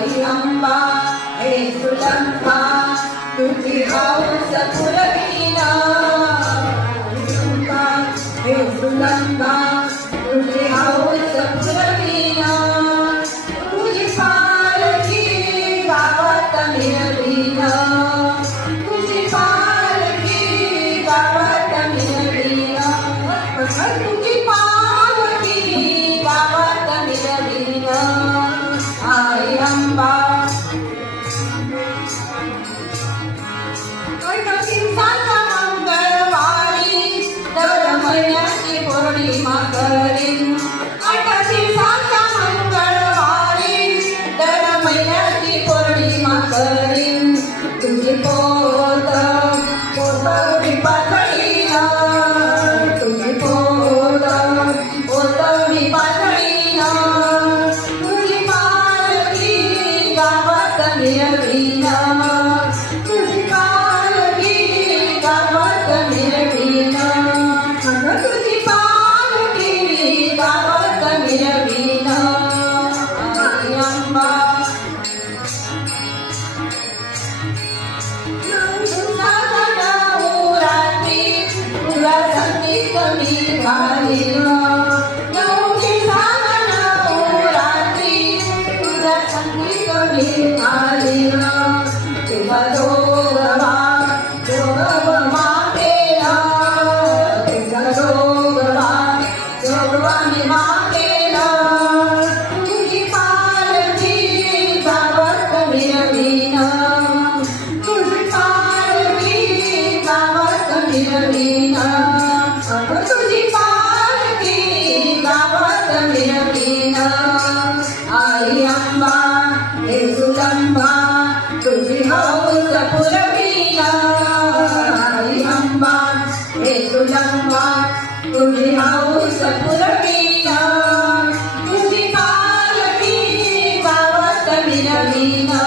आई अंबा हे सुलंबा तुझी हौस पुरविना आई अंबा हे सुलंबा तुझी हौस पुरविना तुझी पालकी गावात मिरविना तुझी पालकी गावात मिरविना तुझी पालकी गावात मिरविना आई अंबा दिवसाचा मंगळवारी दर महिन्याची पौर्णिमा करीन 8 दिवसाचा मंगळवारी दर महिन्याची पौर्णिमा करीन तुझी पोत पोतवडी पातळीला तुझी पोत पोतवडी पातळीला तुझी पालकी गावात मिरविना तुझी पालकी गावात मिरविना तुझी पालकी गावात मिरविना आई अंबा रात्री तुला संगीत मी घालीन 9 दिवसाला रात्री तुला संगीत मी घालीन तुझा जोगवा मागेला तुझा जोगवा मी मागेला तुझी पालकी गावात मिरविना तुझी पालकी गावात मिरविना तुझी पालकी गावात मिरविना आई अंबा हे सुलंबा तुझी हौस पुरविना आई अंबा हे सुलंबा तुझी हौस पुरविना तुझी पालकी गावात मिरविना